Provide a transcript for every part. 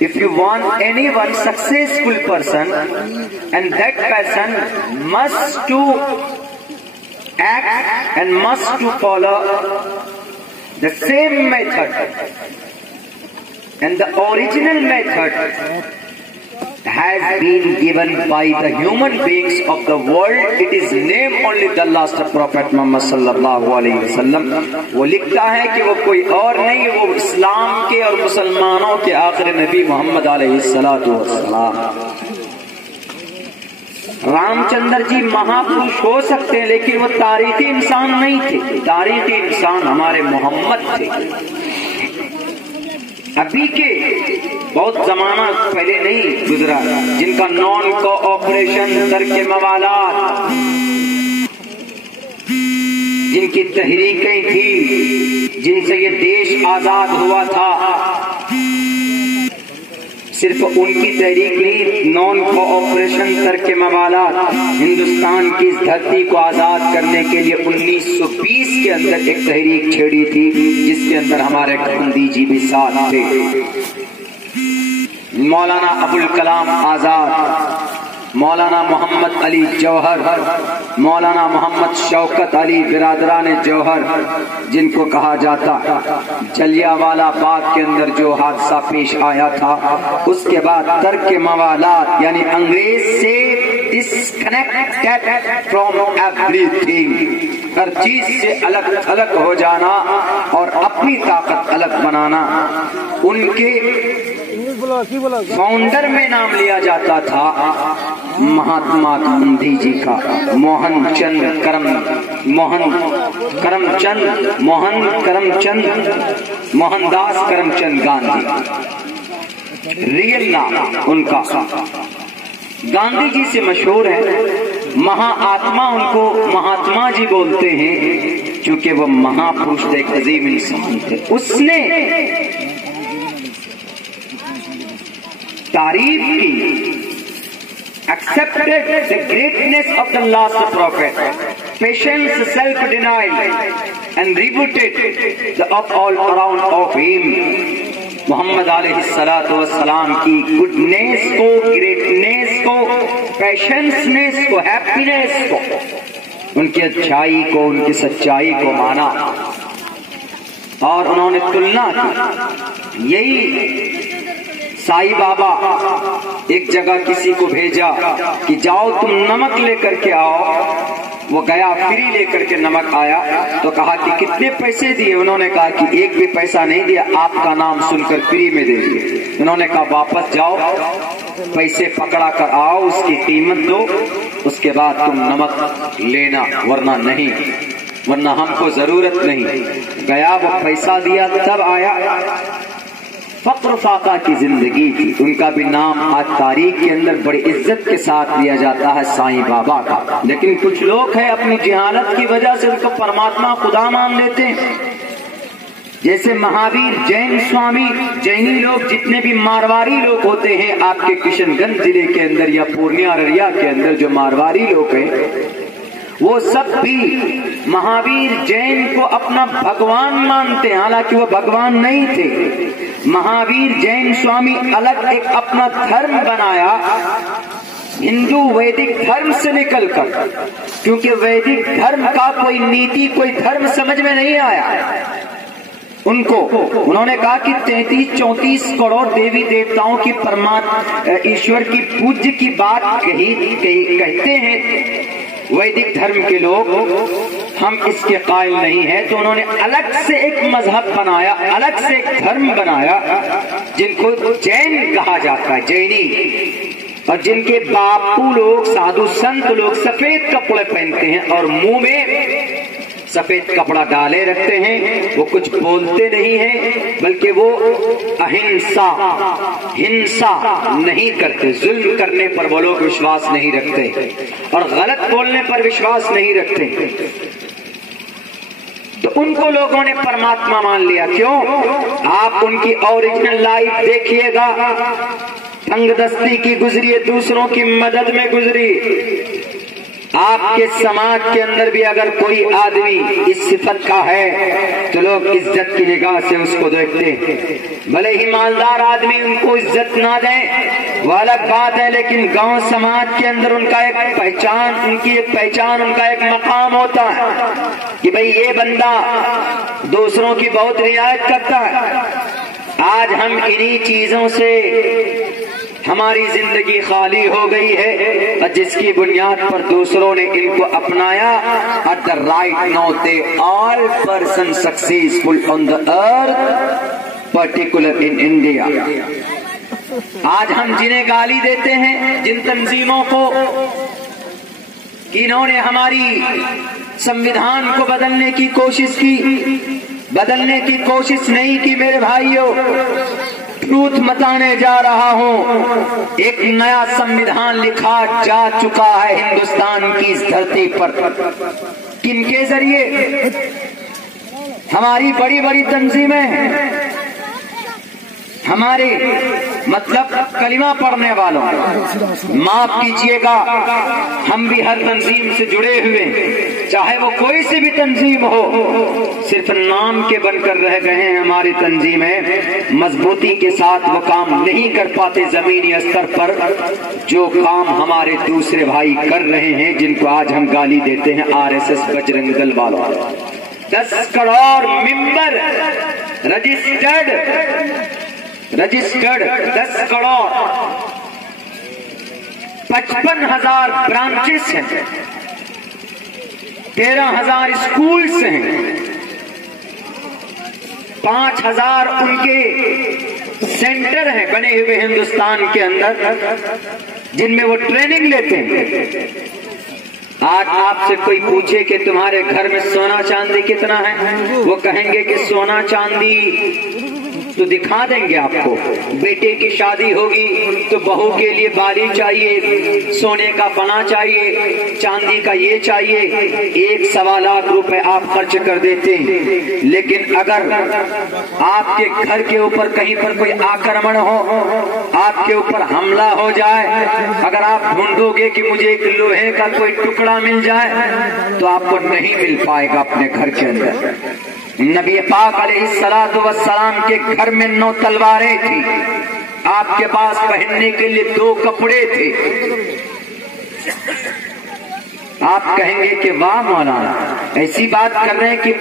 if you want anyone successful person, and that person must to act and must to follow the same method, and the original method has been given by the human beings of the world. It is named only the last Prophet Muhammad sallallahu alaihi wasallam. وہ لکھتا ہے کہ وہ کوئی اور نہیں، وہ اسلام کے اور مسلمانوں کے آخری نبی محمد علیہ السلام. رام چندر جی مہاپروش ہو سکتے ہیں لیکن وہ تاریخی انسان نہیں تھے. تاریخی انسان ہمارے محمد تھے. ابھی کے بہت زمانہ پہلے نہیں گزرا جن کا نان کو آپریشن ترک موالات، جن کی تحریکیں تھی، جن سے یہ دیش آزاد ہوا تھا، صرف ان کی تحریک نہیں، نان کو آپریشن ترک موالات ہندوستان کی اس دھرتی کو آزاد کرنے کے لیے 1920 کے اندر ایک تحریک چھیڑی تھی جس کے اندر ہمارے گاندھی جی بھی ساتھ تھے. مولانا ابوالکلام آزاد، مولانا محمد علی جوہر، مولانا محمد شوکت علی برادران جوہر، جن کو کہا جاتا جلیانوالہ باغ کے اندر جو حادثہ پیش آیا تھا، اس کے بعد ترک موالات یعنی انگریز سے ڈسکنیکٹڈ فرام ایوری تھنگ، ہر چیز سے الگ تھلگ ہو جانا اور اپنی طاقت الگ بنانا. ان کے فاؤنڈر میں نام لیا جاتا تھا مہاتما گاندھی جی کا، موہن داس کرم چند گاندھی، ریئل نام ان کا. گاندھی جی سے مشہور ہے، مہا آتما ان کو مہاتما جی بولتے ہیں چونکہ وہ مہا پروش ایک عظیم انسان تھے. اس نے تعریف کی، accepted the greatness of the last prophet, patience, self-denial, and rebutted the all around of him. محمد علیہ السلام کی گڈنیس کو، گریٹنیس کو، پیشنسنیس کو، ہیپینیس کو، ان کی اچھائی کو، ان کی سچائی کو مانا اور انہوں نے تلنا کی. یہی سائی بابا ایک جگہ کسی کو بھیجا کہ جاؤ تم نمک لے کر کے آؤ. وہ گیا، فری لے کر کے نمک آیا تو کہا کہ کتنے پیسے دیے؟ انہوں نے کہا کہ ایک بھی پیسہ نہیں دیا، آپ کا نام سن کر فری میں دے دیے. انہوں نے کہا واپس جاؤ، پیسے پکڑا کر آؤ، اس کی قیمت دو، اس کے بعد تم نمک لینا، ورنہ ہم کو ضرورت نہیں. گیا، وہ پیسہ دیا، تب آیا. فقر فاقہ کی زندگی تھی. ان کا بھی نام آج تاریخ کے اندر بڑی عزت کے ساتھ لیا جاتا ہے، سائیں بابا کا. لیکن کچھ لوگ ہیں اپنی جہالت کی وجہ سے ان کو پرماتما خدا مان لیتے ہیں. جیسے مہاویر جین سوامی، جینی لوگ جتنے بھی مارواڑی لوگ ہوتے ہیں آپ کے کشن گنج ضلع کے اندر یا پورنیہ ارریا کے اندر جو مارواڑی لوگ ہیں، وہ سب بھی مہاویر جین کو اپنا بھگوان مانتے ہیں، حالانکہ وہ بھگوان نہیں تھے. مہاویر جین سوامی الگ ایک اپنا دھرم بنایا ہندو ویدک دھرم سے نکل کر، کیونکہ ویدک دھرم کا کوئی نیتی، کوئی دھرم سمجھ میں نہیں آیا ان کو. انہوں نے کہا کہ 33-34 کروڑ دیوی دیوتاؤں کی ایشور کی پوجیہ کی بات کہتے ہیں ویدک دھرم کے لوگ، ہم اس کے قائل نہیں ہیں. تو انہوں نے الگ سے ایک مذہب بنایا، الگ سے ایک دھرم بنایا جن کو جین کہا جاتا ہے، جینی، اور جن کے باپو لوگ، سادھو سنت لوگ سفید کپڑے پہنتے ہیں اور منہ میں سفید کپڑا ڈالے رکھتے ہیں. وہ کچھ بولتے نہیں ہیں بلکہ وہ اہنسا، ہنسا نہیں کرتے. ظلم کرنے پر وہ لوگ وشواس نہیں رکھتے اور غلط بولنے پر وشواس نہیں رکھتے. تو ان کو لوگوں نے پرماتما مان لیا. کیوں؟ آپ ان کی اوریجنل لائف دیکھیے گا، تنگ دستی کی گزری، دوسروں کی مدد میں گزری. آپ کے سماج کے اندر بھی اگر کوئی آدمی اس صفت کا ہے تو لوگ عزت کی نگاہ سے اس کو دیکھتے ہیں. بھلے ہی مالدار آدمی ان کو عزت نہ دیں وہ الگ بات ہے، لیکن گاؤں سماج کے اندر ان کا ایک پہچان، ان کی ایک پہچان، ان کا ایک مقام ہوتا ہے کہ بھئی یہ بندہ دوسروں کی بہت رعایت کرتا ہے. آج ہم انہی چیزوں سے ہماری زندگی خالی ہو گئی ہے، اور جس کی بنیاد پر دوسروں نے ان کو اپنایا. At the right note, they all persons successful on the earth, particular in India. آج ہم جنہیں گالی دیتے ہیں، جن تنظیموں کو کہ انہوں نے ہماری سمویدھان کو بدلنے کی کوشش کی، بدلنے کی کوشش نہیں کی میرے بھائیوں. ٹروتھ بتانے جا رہا ہوں، ایک نیا سمویدھان لکھا جا چکا ہے ہندوستان کی اس دھرتی پر. کن کے ذریعے؟ ہماری بڑی بڑی تنظیمیں، ہمارے مطلب کلمہ پڑھنے والوں. معاف کیجئے گا، ہم بھی ہر تنظیم سے جڑے ہوئے، چاہے وہ کوئی سی بھی تنظیم ہو، صرف نام کے بن کر رہ گئے ہیں. ہماری تنظیمیں مضبوطی کے ساتھ وہ کام نہیں کر پاتے زمینی استر پر جو کام ہمارے دوسرے بھائی کر رہے ہیں، جن کو آج ہم گالی دیتے ہیں RSS بجرنگ دل والوں. 10 کروڑ ممبر رجسٹرڈ 10 کروڑ، 55,000 برانچز ہیں، 13,000 اسکولز ہیں، 5,000 ان کے سینٹر ہیں بنے ہوئے ہندوستان کے اندر جن میں وہ ٹریننگ لیتے ہیں. آج آپ سے کوئی پوچھے کہ تمہارے گھر میں سونا چاندی کتنا ہے، وہ کہیں گے کہ سونا چاندی تو دکھا دیں گے آپ کو. بیٹے کی شادی ہوگی تو بہو کے لیے بالی چاہیے، سونے کا پنا چاہیے، چاندی کا یہ چاہیے، 1.25 لاکھ روپے آپ خرچ کر دیتے ہیں. لیکن اگر آپ کے گھر کے اوپر کہیں پر کوئی آکرمن ہو، آپ کے اوپر حملہ ہو جائے، اگر آپ ڈھونڈو گے کہ مجھے ایک لوہے کا کوئی ٹکڑا مل جائے تو آپ کو نہیں مل پائے گا اپنے گھر کے اندر. نبی پاک علیہ السلام کے گھر میں 9 تلواریں تھی، آپ کے پاس پہننے کے لیے 2 کپڑے تھے. آپ کہیں گے کہ واہ مولانا ایسی بات کر رہے ہیں کہ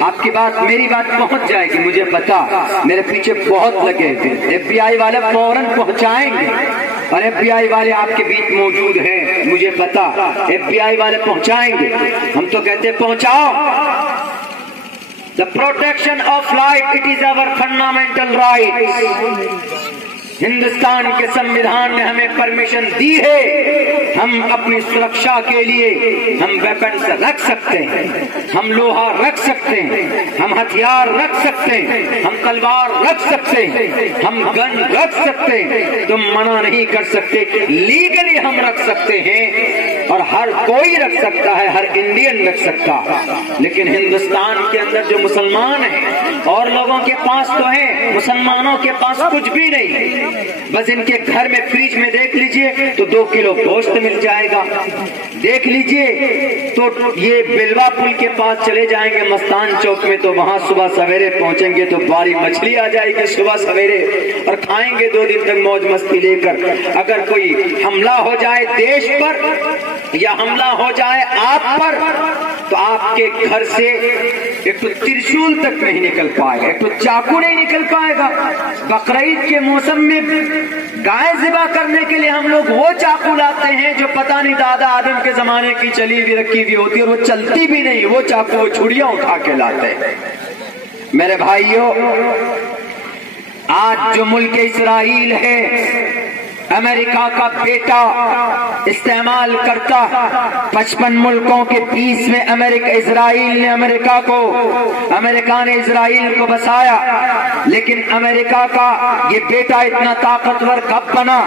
آپ کی بات میری بات پہنچ جائے گی. مجھے پتا، میرے پیچھے بہت لگے تھے. FBI والے فوراً پہنچائیں گے، اور FBI والے آپ کے بیچ موجود ہیں، مجھے پتا FBI والے پہنچائیں گے. ہم تو کہتے پہنچاؤ. The protection of life, it is our fundamental right. Hindustan کے سمویدھان نے ہمیں پرمیشن دی ہے، ہم اپنی سرکشا کے لیے ہم ویپنز رکھ سکتے ہیں، ہم لوہا رکھ سکتے ہیں، ہم ہتھیار رکھ سکتے ہیں، ہم تلوار رکھ سکتے ہیں، ہم گن رکھ سکتے ہیں. تم منع نہیں کر سکتے. لیگلی ہم رکھ سکتے ہیں اور ہر کوئی رکھ سکتا ہے، ہر انڈین رکھ سکتا. لیکن ہندوستان کے اندر جو مسلمان ہیں اور لوگوں کے پاس تو ہے، مسلمانوں کے پاس کچھ بھی نہیں. بس ان کے گھر میں فریج میں دیکھ لیجئے تو 2 کلو گوشت مل جائے گا. دیکھ لیجئے تو یہ بلوا پل کے پاس چلے جائیں گے مستان چوک میں تو وہاں صبح سویرے پہنچیں گے تو باری مچھلی آ جائے گی صبح سویرے، اور کھائیں گے 2 دن تک موج مستی لے کر. اگر کوئی حملہ ہو جائے دیش پر یا حملہ ہو جائے آپ پر تو آپ کے گھر سے ایک تو ترشول تک نہیں نکل پائے گا، ایک تو چاقو نہیں نکل پائے گا. بقرعید کے موسم میں گائے ذبح کرنے کے لیے ہم لوگ وہ چاقو لاتے ہیں جو پتہ نہیں دادا آدم کے زمانے کی چلی ہوئی رکھی ہوئی ہوتی ہے، اور وہ چلتی بھی نہیں. وہ چاقو وہ چھڑیاں اٹھا کے لاتے ہیں. میرے بھائیوں، آج جو ملک اسرائیل ہے، امریکہ کا بیٹا استعمال کرتا. 55 ملکوں کے 20 میں اسرائیل نے امریکہ نے اسرائیل کو بسایا. لیکن امریکہ کا یہ بیٹا اتنا طاقتور کب بنا؟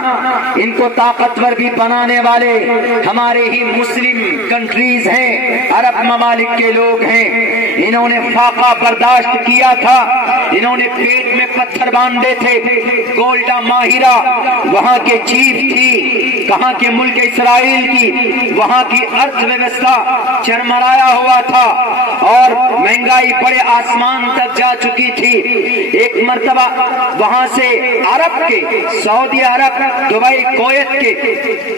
ان کو طاقتور بھی بنانے والے ہمارے ہی مسلم کنٹریز ہیں، عرب ممالک کے لوگ ہیں. انہوں نے فاقہ برداشت کیا تھا، انہوں نے پیٹ میں پتھر باندھے تھے. گولڈا ماہرہ وہاں کے چیف تھی، کہاں کے ملک اسرائیل کی وہاں کی ارتھ ویوستھا چرمرایا ہوا تھا اور مہنگائی بڑے آسمان تک جا چکی تھی۔ ایک مرتبہ وہاں سے عرب کے، سعودی عرب، دبئی، کویت کے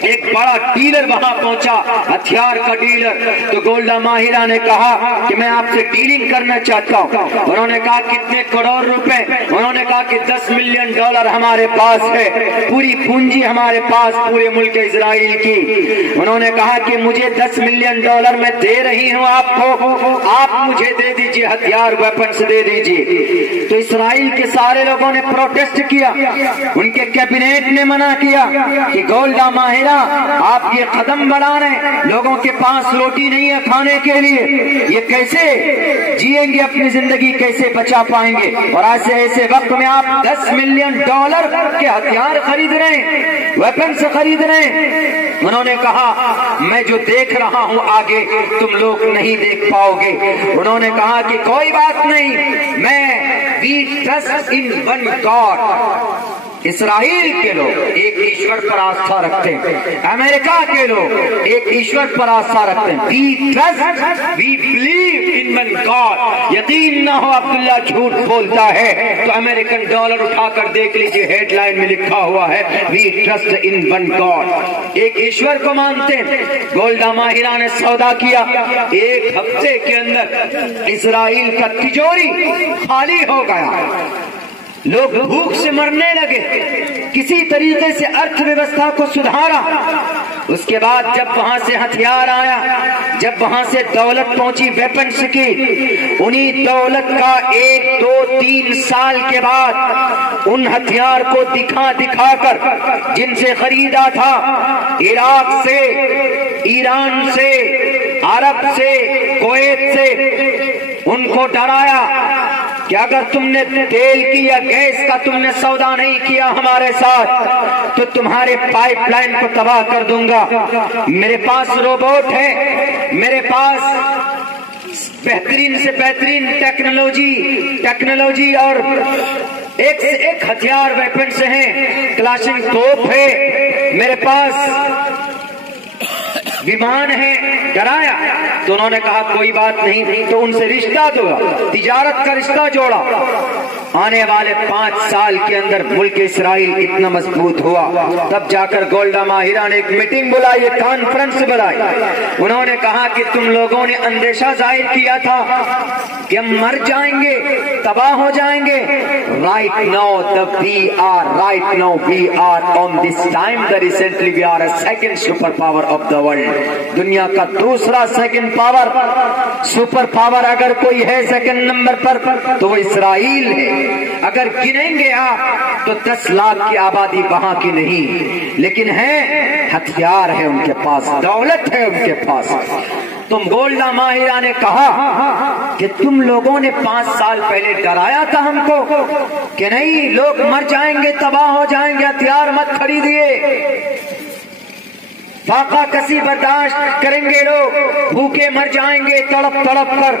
ایک بڑا ڈیلر وہاں پہنچا، ہتھیار کا ڈیلر۔ تو گولڈا ماہرہ نے کہا کہ میں آپ سے ڈیلنگ کرنا چاہتا ہوں۔ انہوں نے کہا کتنے کروڑ روپے؟ انہوں نے کہا کہ $10 ملین ہمارے پاس ہے، پوری پونجی ہمارے پاس پورے ملک اسرائیل کی۔ انہوں نے کہا کہ مجھے $10 ملین میں دے رہی ہوں آپ کو، آپ مجھے دے دیجئے ہتھیار، ویپنز دے دیجئے۔ تو اسرائیل کے سارے لوگوں نے پروٹیسٹ کیا، ان کے کیبنیٹ نے منع کیا کہ گولڈا ماہرہ آپ یہ قدم بڑھا رہے ہیں، لوگوں کے پاس روٹی نہیں ہے کھانے کے لیے، یہ کیسے جیئیں گے اپنی زندگی، کیسے بچا پائیں گے؟ اور ایسے وقت میں آپ $10 ملین کے ہتھیار خرید رہے ہیں، ویپنز خرید رہے ہیں۔ انہوں نے کہا میں جو دیکھ رہا ہوں آگے تم لوگ نہیں دیکھ پاؤ گے۔ انہوں نے کہا کہ کوئی بات نہیں، we trust in one God۔ اسرائیل کے لوگ ایک ایشور پر آستھا رکھتے ہیں، امریکہ کے لوگ ایک ایشور پر آستھا رکھتے ہیں۔ we trust, we believe in one God۔ یقین نہ ہو عبداللہ جھوٹ بولتا ہے تو امریکن ڈالر اٹھا کر دیکھ لیجئے، ہیڈ لائن میں لکھا ہوا ہے we trust in one God۔ ایک ایشور کو مانتے ہیں۔ گولڈا ماہرہ نے سودا کیا، ایک ہفتے کے اندر اسرائیل کا تجوری خالی ہو گیا، لوگ بھوک سے مرنے لگے، کسی طریقے سے ارتھ ویوستھا کو سدھارا۔ اس کے بعد جب وہاں سے ہتھیار آیا، جب وہاں سے دولت پہنچی ویپنز کی، انہی دولت کا 1، 2، 3 سال کے بعد ان ہتھیار کو دکھا کر جن سے خریدا تھا، عراق سے، ایران سے، عرب سے، کویت سے، ان کو ڈرایا کہ اگر تم نے تیل کی یا گیس کا تم نے سودا نہیں کیا ہمارے ساتھ تو تمہارے پائپ لائن کو تباہ کر دوں گا۔ میرے پاس روبوٹ ہے، میرے پاس بہترین سے بہترین ٹیکنالوجی اور ایک سے ایک ہتھیار ویپن سے ہیں، کلاشن توپ ہے، میرے پاس ومان ہے۔ ڈرایا تو انہوں نے کہا کوئی بات نہیں، تو ان سے رشتہ دو، تجارت کا رشتہ جوڑا۔ آنے والے 5 سال کے اندر ملک اسرائیل اتنا مضبوط ہوا، تب جا کر گولڈا ماہرہ نے ایک میٹنگ بلائی، ایک کانفرنس بلائی۔ انہوں نے کہا کہ تم لوگوں نے اندیشہ ظاہر کیا تھا کہ ہم مر جائیں گے، تباہ ہو جائیں گے۔ Right now we are on this time that recently we are a second super power of the world۔ دنیا کا دوسرا سیکنڈ پاور، سپر پاور اگر کوئی ہے سیکنڈ نمبر پر تو وہ اسرائیل ہے۔ اگر گنیں گے آپ تو 10 لاکھ کی آبادی وہاں کی نہیں، لیکن ہے ہتھیار ہے ان کے پاس، دولت ہے ان کے پاس۔ تم گولڈا ماہرہ نے کہا کہ تم لوگوں نے 5 سال پہلے ڈرایا تھا ہم کو کہ نہیں لوگ مر جائیں گے، تباہ ہو جائیں گے، ہتھیار مت خریدیے، فاقہ کسی برداشت کریں گے، لوگ بھوکے مر جائیں گے تڑپ کر۔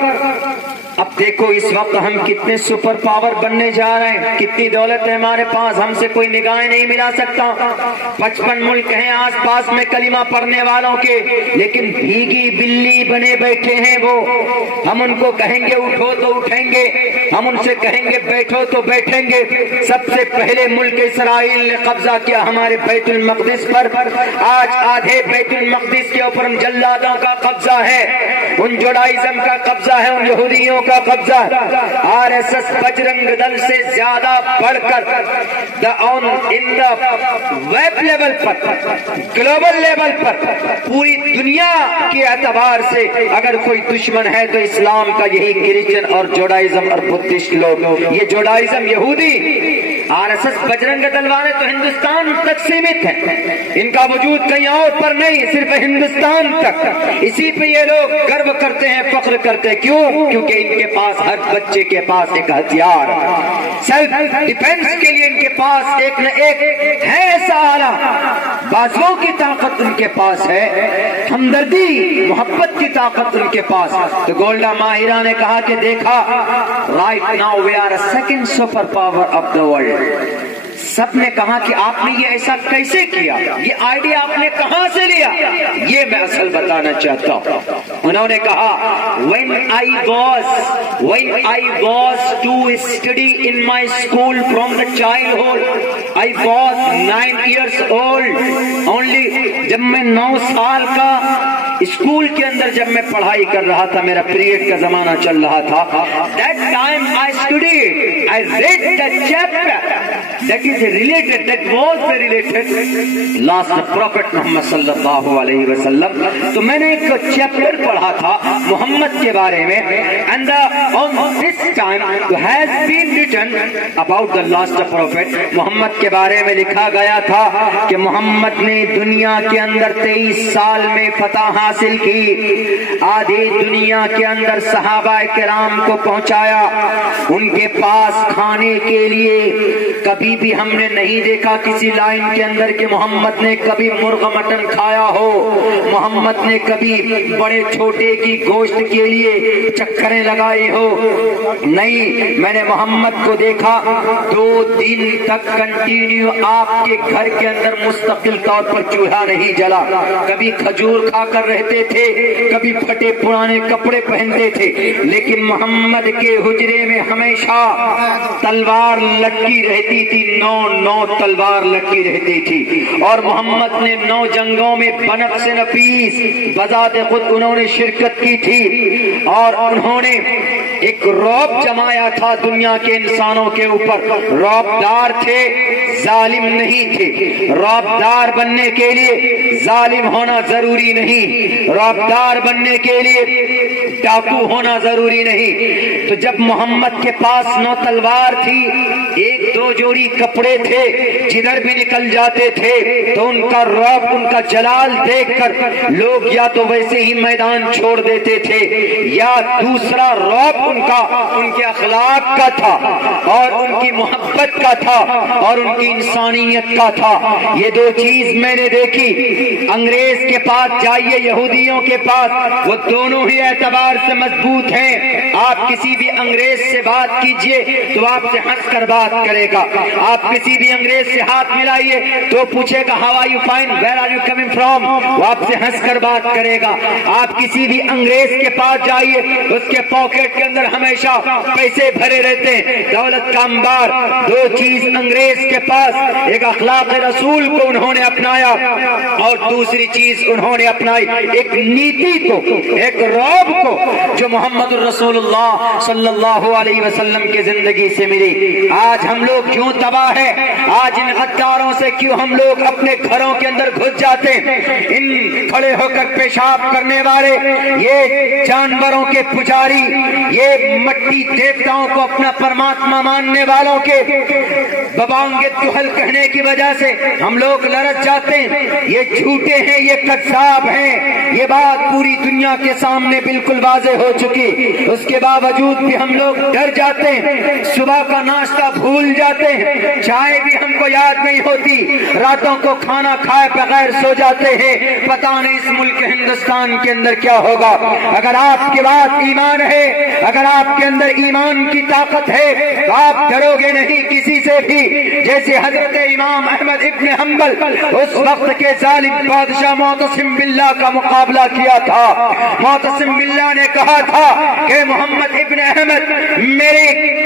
اب دیکھو اس وقت ہم کتنے سپر پاور بننے جا رہے ہیں، کتنی دولت ہے ہمارے پاس، ہم سے کوئی نگاہیں نہیں ملا سکتا۔ 55 ملک ہیں آس پاس میں کلمہ پڑھنے والوں کے، لیکن بھیگی بلی بنے بیٹھے ہیں وہ۔ ہم ان کو کہیں گے اٹھو تو اٹھیں گے، ہم ان سے کہیں گے بیٹھو تو بیٹھیں گے۔ سب سے پہلے ملک اسرائیل نے قبضہ کیا ہمارے بیت المقدس پر، آج آدھے بیت المقدس کے اوپر ان جلادوں کا قبضہ ہے، ان جوڈائزم کا قبضہ ہے، ان یہودیوں کا قبضہ ہے۔ RSS بجرنگ دل سے زیادہ بڑھ کر ویب لیول پر، گلوبل لیول پر، پوری دنیا کے اعتبار سے اگر کوئی دشمن ہے تو اسلام کا یہی کرسچن اور جوڈائزم اور بدھسٹ لوگ۔ یہ جوڈائزم یہودی، RSS بجرنگ دل والے تو ہندوستان تک سیمت ہیں، ان کا وجود کہیں اور پر نہیں، صرف ہندوستان تک۔ اسی پہ یہ لوگ گرو کرتے ہیں، فخر کرتے ہیں۔ کیوں؟ کیونکہ ان کے پاس، ہر بچے کے پاس ایک ہتھیار، سیلف ڈیفینس کے لیے ان کے پاس ایک نہ ایک ہے ایسا آلہ۔ بازوؤں کی طاقت ان کے پاس ہے، ہمدردی محبت کی طاقت ان کے پاس۔ تو گولڈا ماہرہ نے کہا کہ دیکھا، right now we are a second super power of the world. سب نے کہا کہ آپ نے یہ ایسا کیسے کیا، یہ آئیڈیا آپ نے کہاں سے لیا؟ یہ میں اصل بتانا چاہتا ہوں۔ انہوں نے کہا when I was to study in my school from the childhood, I was 9 years old only. جب میں 9 سال کا اسکول کے اندر جب میں پڑھائی کر رہا تھا، میرا پیریڈ کا زمانہ چل رہا تھا، that time I studied, I read the chapter that is related, that was related last prophet محمد صلی اللہ علیہ وسلم۔ تو میں نے ایک چیپٹر پڑھا تھا محمد کے بارے میں، and on this time has been written about the last prophet۔ محمد کے بارے میں لکھا گیا تھا کہ محمد نے دنیا کے اندر 23 سال میں فتح حاصل کی، آدھی دنیا کے اندر صحابہ کرام کو پہنچایا، ان کے پاس کھانے کے لیے کبھی بھی ہم نے نہیں دیکھا کسی لائن کے اندر کہ محمد نے کبھی مرغ مٹن کھایا ہو، محمد نے کبھی بڑے چھوٹے کی گوشت کے لیے چکریں لگائی ہو، نہیں۔ میں نے محمد کو دیکھا 2 دن تک کنٹینیو آپ کے گھر کے اندر مستقل طور پر چولہا نہیں جلا، کبھی کھجور کھا کر رہتے تھے، کبھی پھٹے پرانے کپڑے پہنتے تھے، لیکن محمد کے حجرے میں ہمیشہ تلوار لٹکی رہتی تھی، 9 تلوار لٹکی رہتی تھی، اور محمد نے 9 جنگوں میں بنفس نفیس بذات خود انہوں نے شرکت کی تھی، اور انہوں نے ایک رعب جمایا تھا دنیا کے انسانوں کے اوپر۔ رعبدار تھے، ظالم نہیں تھے۔ رعبدار بننے کے لیے ظالم ہونا ضروری نہیں، رعبدار بننے کے لیے ڈاکو ہونا ضروری نہیں۔ تو جب محمد کے پاس 9 تلوار تھی، 1-2 جوڑی کپڑے تھے، جدھر بھی نکل جاتے تھے تو ان کا رعب، ان کا جلال دیکھ کر لوگ یا تو ویسے ہی میدان چھوڑ دیتے تھے، یا دوسرا رعب ان کے اخلاق کا تھا، اور ان کی محبت کا تھا، اور ان کی انسانیت کا تھا۔ یہ 2 چیز میں نے دیکھی۔ انگریز کے پاس جائیے، یہودیوں کے پاس، وہ دونوں ہی اعتبار سے مضبوط ہیں۔ آپ کسی بھی انگریز سے بات کیجئے تو آپ سے ہنس کر بات کرے گا، آپ کسی بھی انگریز سے ہاتھ ملائیے تو پوچھے گا how are you fine, where are you coming from, وہ آپ سے ہنس کر بات کرے گا۔ آپ کسی بھی انگریز کے پاس جائیے، اس کے پاکٹ کے اندر ہمیشہ پیسے بھرے رہتے ہیں، دولت کا انبار۔ 2 چیز انگریز کے پاس، ایک اخلاق رسول کو انہوں نے اپنایا، اور دوسری چیز انہوں نے اپنائی ایک نیتی کو، ایک رعب کو، جو محمد الرسول اللہ صلی اللہ علیہ وسلم کی زندگی سے ملی۔ آج ہم لوگ کیوں تباہ ہیں؟ آج ان غداروں سے کیوں ہم لوگ اپنے گھروں کے اندر گھس جاتے ہیں؟ ان کھڑے ہو کر پیشاب کرنے والے، یہ جانوروں کے پجاری، یہ مٹی دیوتاؤں کو اپنا پرماتما ماننے والوں کے ببانگے دہل کہنے کی وجہ سے ہم لوگ لرز جاتے ہیں۔ یہ جھوٹے ہیں، یہ کذاب ہیں، یہ بات پوری دنیا کے سامنے بالکل واضح ہو چکی۔ اس کے باوجود بھی ہم لوگ ڈر جاتے ہیں، صبح کا ناشتہ بھول جاتے ہیں، چائے بھی ہم کو یاد نہیں ہوتی، راتوں کو کھانا کھائے بغیر سو جاتے ہیں۔ پتہ نہیں اس ملک ہندوستان کے اندر کیا ہوگا۔ اگر آپ کے بعد ایمان ہے، اگر آپ کے اندر ایمان کی طاقت ہے تو آپ ڈرو گے نہیں کسی سے بھی۔ جیسے حضرت امام احمد ابن حنبل اس وقت کے ظالم بادشاہ معتصم باللہ کا مقابلہ کیا تھا۔ معتصم باللہ نے کہا تھا کہ محمد ابن احمد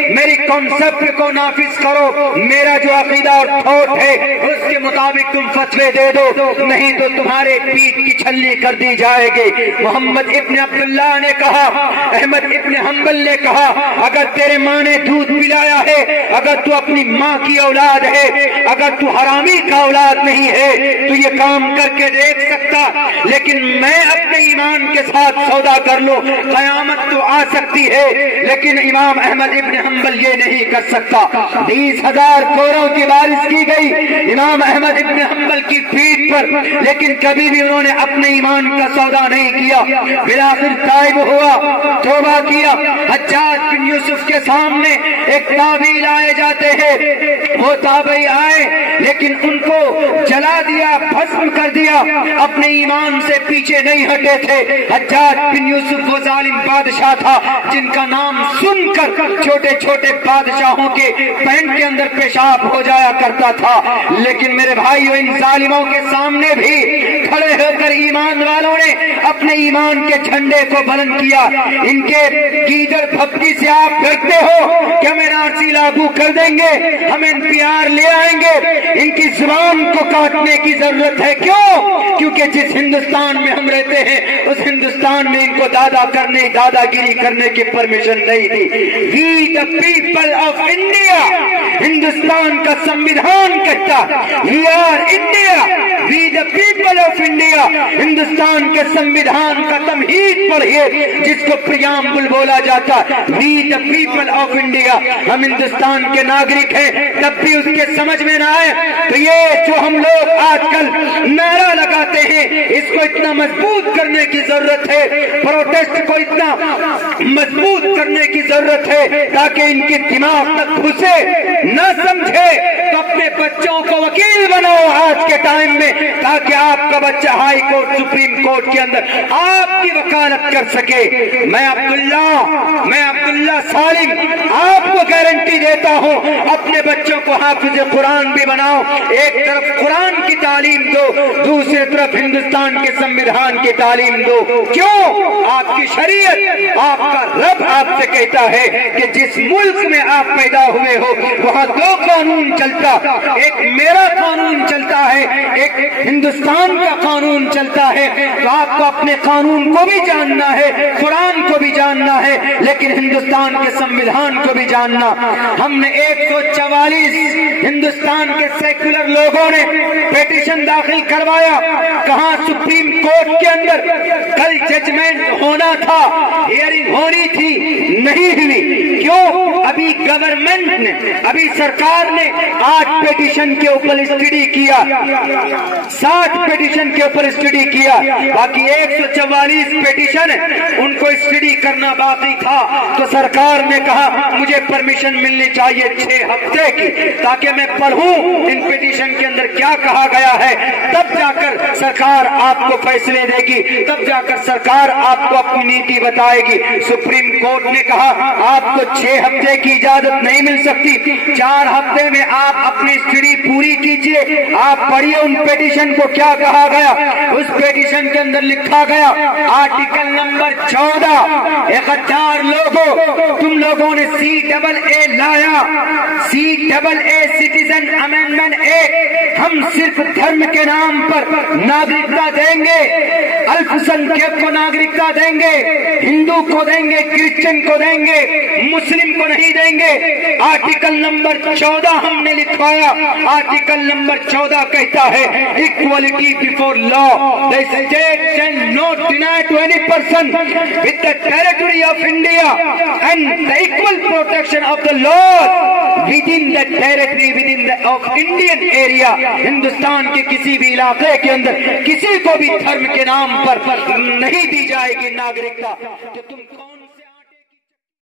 میری کانسیپٹ کو نافذ کرو، میرا جو عقیدہ اور تھوٹ ہے اس کے مطابق تم فتوے دے دو، نہیں تو تمہارے پیٹ کی چھلنی کر دی جائے گی۔ محمد ابن عبداللہ نے کہا، احمد ابن حنبل نے کہا، اگر تیرے ماں نے دودھ پلایا ہے، اگر تو اپنی ماں کی اولاد ہے، اگر تو حرامی کا اولاد نہیں ہے تو یہ کام کر کے دیکھ سکتا، لیکن میں اپنے ایمان کے ساتھ سودا کر لو، قیامت تو آ سکتی ہے لیکن امام احمد ابن حنبل یہ نہیں کر سکتا۔ 20,000 کوروں کی بارش کی گئی امام احمد ابن حنبل کی پیٹھ پر، لیکن کبھی بھی انہوں نے اپنے ایمان کا سودا نہیں کیا۔ بالآخر تائب ہوا، توبہ کیا۔ حجاج بن یوسف کے سامنے ایک تابعی لائے جاتے ہیں، وہ تابعی آئے لیکن ان کو جلا دیا، بھسم کر دیا، اپنے ایمان سے پیچھے نہیں ہٹے تھے۔ حجاج بن یوسف وہ ظالم بادشاہ تھا جن کا نام سن کر چھوٹے چھوٹے بادشاہوں کے پینٹ کے اندر پیشاب ہو جایا کرتا تھا، لیکن میرے بھائیو ان ظالموں کے سامنے بھی کھڑے ہو کر ایمان والوں نے اپنے ایمان کے جھنڈے کو بلند کیا۔ ان کے گیدڑ بھپتی سے آپ ڈرتے ہو کہ ہمیں NRC لاگو کر دیں گے، ہم NPR لے آئیں گے، ان کی زبان کو کاٹنے کی ضرورت ہے۔ کیوں؟ کیونکہ جس ہندوستان میں ہم رہتے ہیں اس ہندوستان میں ان کو دادا گیری کرنے کی پرمیشن نہیں تھی۔ We the people of India, Hindustan کا سمویدھان کہتا we are India, we the people of India. Hindustan کے سمویدھان کا تمہید پڑھیے جس کو پریامبل بولا جاتا، وی دا پیپل آف انڈیا، ہم ہندوستان کے ناگرک ہیں۔ تب بھی اس کے سمجھ میں نہ آئے تو یہ جو ہم لوگ آج کل نعرہ لگاتے ہیں اس کو اتنا مضبوط کرنے کی ضرورت ہے، پروٹیسٹ کو اتنا مضبوط کرنے کی ضرورت ہے تاکہ ان کی دماغ تک گھسے نہ سمجھے تو اپنے بچوں کو وکیل بناؤ آج کے ٹائم میں، تاکہ آپ کا بچہ ہائی کورٹ سپریم کورٹ کے اندر آپ کی وکالت کر سکے۔ میں عبداللہ سالم آپ کو گارنٹی دیتا ہوں اپنے بچوں کو حافظ قرآن بھی بناؤ، ایک طرف قرآن کی تعلیم دو، دوسری طرف ہندوستان کے سمویدھان کی تعلیم دو۔ کیوں؟ آپ کی شریعت، آپ کا رب آپ سے کہتا ہے کہ جس ملک میں آپ پیدا ہوئے ہو وہاں دو قانون چلتا، ایک میرا قانون چلتا ہے، ایک ہندوستان کا قانون چلتا ہے۔ تو آپ کو اپنے قانون کو بھی جاننا ہے، قرآن کو بھی جاننا ہے، لیکن ہندوستان کے سمویدھان کو بھی جاننا۔ ہم نے 144 ہندوستان کے سیکولر لوگوں نے پیٹیشن داخل کروایا، کہاں سپریم کورٹ کے اندر کل ججمنٹ ہونا تھا، ہیئرنگ ہونی تھی، نہیں ہوئی۔ کیوں؟ ابھی گورنمنٹ نے، ابھی سرکار نے 8 پیٹیشن کے اوپر اسٹڈی کیا، 60 پیٹیشن کے اوپر اسٹڈی کیا، باقی 144 پیٹیشن ان کو اسٹڈی کرنا باقی تھا۔ تو سرکار نے کہا مجھے پرمیشن ملنی چاہیے 6 ہفتے کی، تاکہ میں پڑھوں ان پیٹیشن کے اندر کیا کہا گیا ہے، تب جا کر سرکار آپ کو فیصلے دے گی، تب جا کر سرکار آپ کو اپنی نیتی بتائے گی۔ سپریم کورٹ نے کہا آپ کو 6 ہفتے کی اجازت نہیں مل سکتی، 4 ہفتے میں آپ اپنی اسٹڈی پوری کیجئے، آپ پڑھیے ان پیٹیشن کو کیا کہا گیا۔ اس پیٹیشن کے اندر لکھا گیا آرٹیکل نمبر 14، 1000 لوگوں تم لوگوں نے CAA لایا، CAA سٹیزن امینڈمنٹ ایکٹ، ہم صرف دھرم کے نام پر ناگرکتا دیں گے، الپ سنکھیک کو ناگرکتا دیں گے، ہندو کو دیں گے، کرسچن کو دیں گے، مسلم کو نہیں دیں گے۔ آرٹیکل نمبر 14 ہم نے لکھوایا، آرٹیکل نمبر 14 کہتا ہے equality before law, the state shall not deny to any person with the territory of India and the equal protection of the law within the territory within the of Indian area۔ Hindustan کے کسی بھی علاقے کے اندر کسی کو بھی دھرم کے نام پر نہیں دی جائے گی ناگرکتا۔